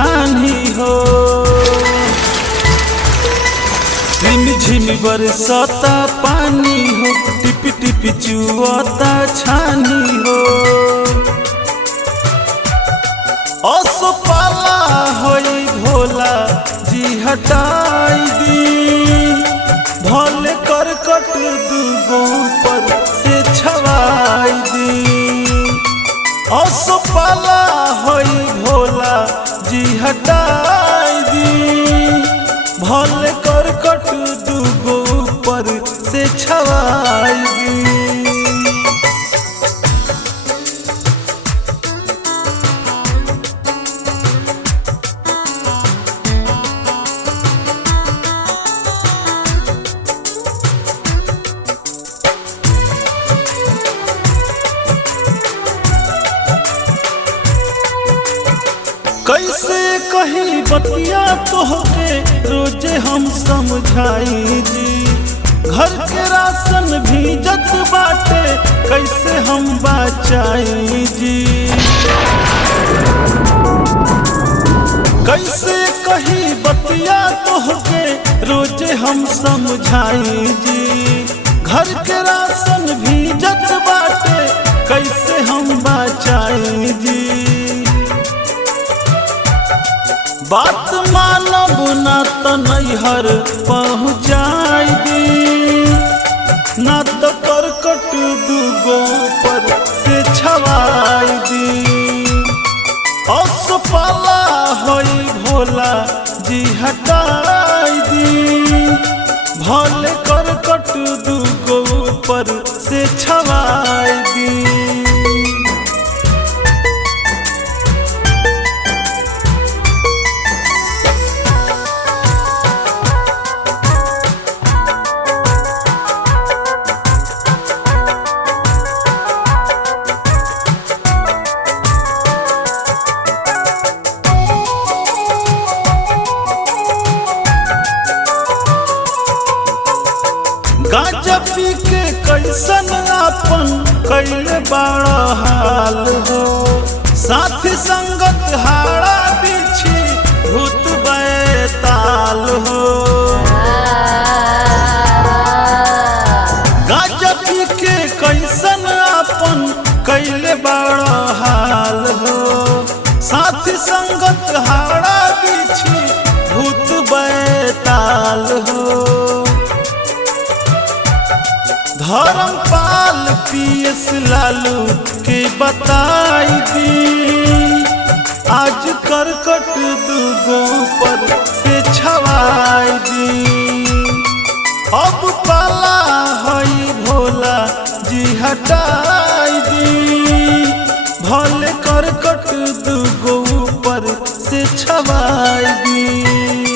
छानी हो। झिम झिम बरसता पानी हो, टिपी टिपी चुअता छानी हो। असपाला होई भोला जी हटाई दी, भले करकट दुगो पर से छवाई दी। असपाला होई भोला जी हटाई दी, भले करकट दुगो पर से छवाई दी। कैसे कही बतिया तोहके रोजे हम समझाई जी, घर के राशन भीजत बाटे कैसे हम बचाई जी। कैसे कही बतिया तोहके रोजे हम समझाई जी, घर के राशन भीजत बाटे कैसे हम बचाई जी। बात मानब ना तो नैहर पहुँचाई दी, ना तो करकट दुगो पर से छवाई दी। असपाला होई भोला जी हटाई दी, भले करकट दुगो पर से छवाई दी। गांजा पी के कैसन आपन कैले बड़ा हाल हो, साथी संगत हाड़ा बिछी भूत बैताल हो। गांजा पी के कैसन आपन कैले बड़ा हाल हो, साथी संगत हाड़ा बिछी भूत बैताल हो। धर्मपाल पीएस लालू के बताई दी, आज करकट दुगो पर से छवाई दी। अब पाला हई भोला जी हटाई दी, भले करकट दुगो पर से छवाई दी।